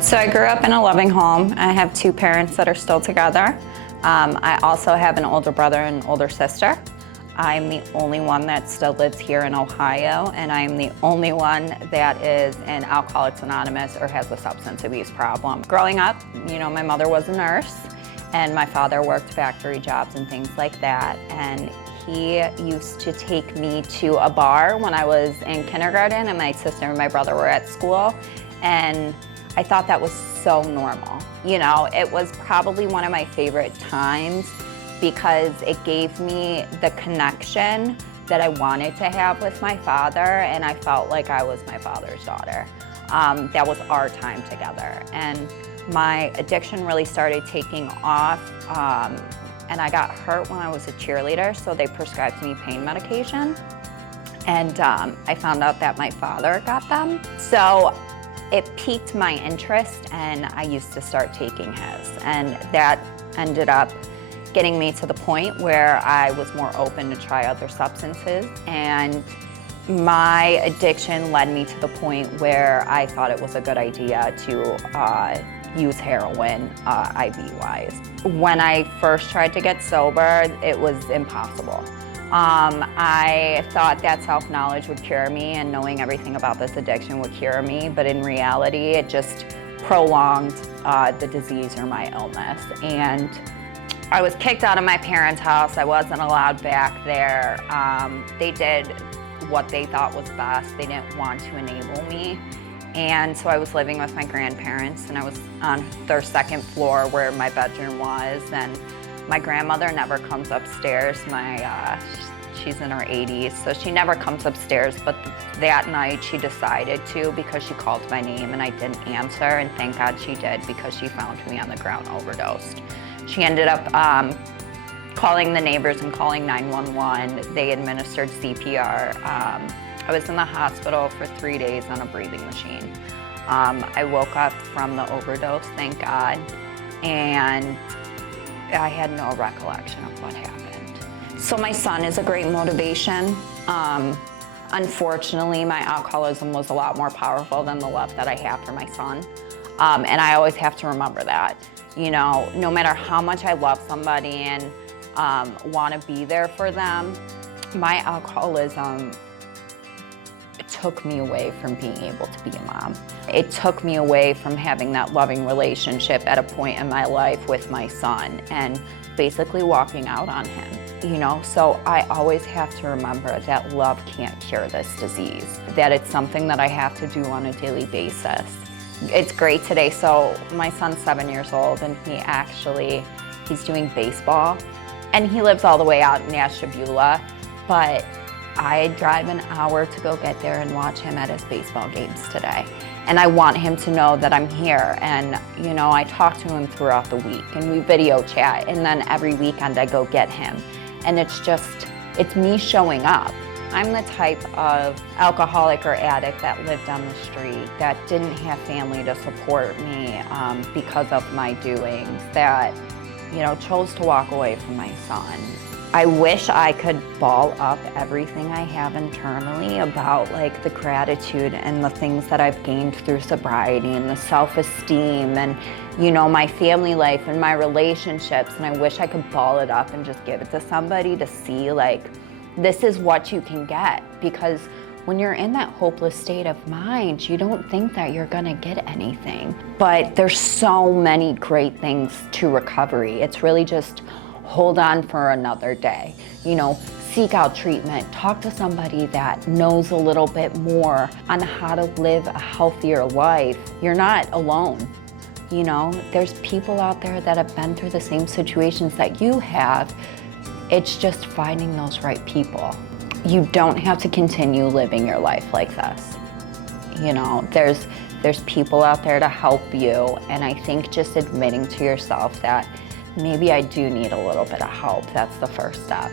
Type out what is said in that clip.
So I grew up in a loving home. I have two parents that are still together. I also have an older brother and older sister. I'm the only one that still lives here in Ohio, and I'm the only one that is in Alcoholics Anonymous or has a substance abuse problem. Growing up, my mother was a nurse, and my father worked factory jobs and things like that. And he used to take me to a bar when I was in kindergarten, and my sister and my brother were at school. And I thought that was so normal. It was probably one of my favorite times because it gave me the connection that I wanted to have with my father, and I felt like I was my father's daughter. That was our time together. And my addiction really started taking off, and I got hurt when I was a cheerleader, so they prescribed me pain medication. And I found out that my father got them. So it piqued my interest, and I used to start taking his. And that ended up getting me to the point where I was more open to try other substances. And my addiction led me to the point where I thought it was a good idea to use heroin IV-wise. When I first tried to get sober, it was impossible. I thought that self-knowledge would cure me and knowing everything about this addiction would cure me, but in reality, it just prolonged the disease or my illness. And I was kicked out of my parents' house. I wasn't allowed back there. They did what they thought was best. They didn't want to enable me. And so I was living with my grandparents, and I was on their second floor where my bedroom was. And my grandmother never comes upstairs. She's in her 80s, so she never comes upstairs, but that night she decided to because she called my name and I didn't answer, and thank God she did because she found me on the ground overdosed. She ended up calling the neighbors and calling 911. They administered CPR. I was in the hospital for 3 days on a breathing machine. I woke up from the overdose, thank God, and I had no recollection of what happened. So my son is a great motivation. Unfortunately, my alcoholism was a lot more powerful than the love that I have for my son. And I always have to remember that. No matter how much I love somebody and want to be there for them, my alcoholism took me away from being able to be a mom. It took me away from having that loving relationship at a point in my life with my son and basically walking out on him. So I always have to remember that love can't cure this disease, that it's something that I have to do on a daily basis. It's great today. So my son's 7 years old, and he's doing baseball, and he lives all the way out in Ashtabula, but I drive an hour to go get there and watch him at his baseball games today. And I want him to know that I'm here. And, I talk to him throughout the week, and we video chat, and then every weekend I go get him. And it's me showing up. I'm the type of alcoholic or addict that lived on the street, that didn't have family to support me because of my doings, that, chose to walk away from my son. I wish I could ball up everything I have internally about the gratitude and the things that I've gained through sobriety and the self-esteem and, my family life and my relationships. And I wish I could ball it up and just give it to somebody to see this is what you can get. Because when you're in that hopeless state of mind, you don't think that you're gonna get anything. But there's so many great things to recovery. It's really just hold on for another day. Seek out treatment. Talk to somebody that knows a little bit more on how to live a healthier life. You're not alone. There's people out there that have been through the same situations that you have. It's just finding those right people. You don't have to continue living your life like this. There's people out there to help you, and I think just admitting to yourself that maybe I do need a little bit of help, that's the first step.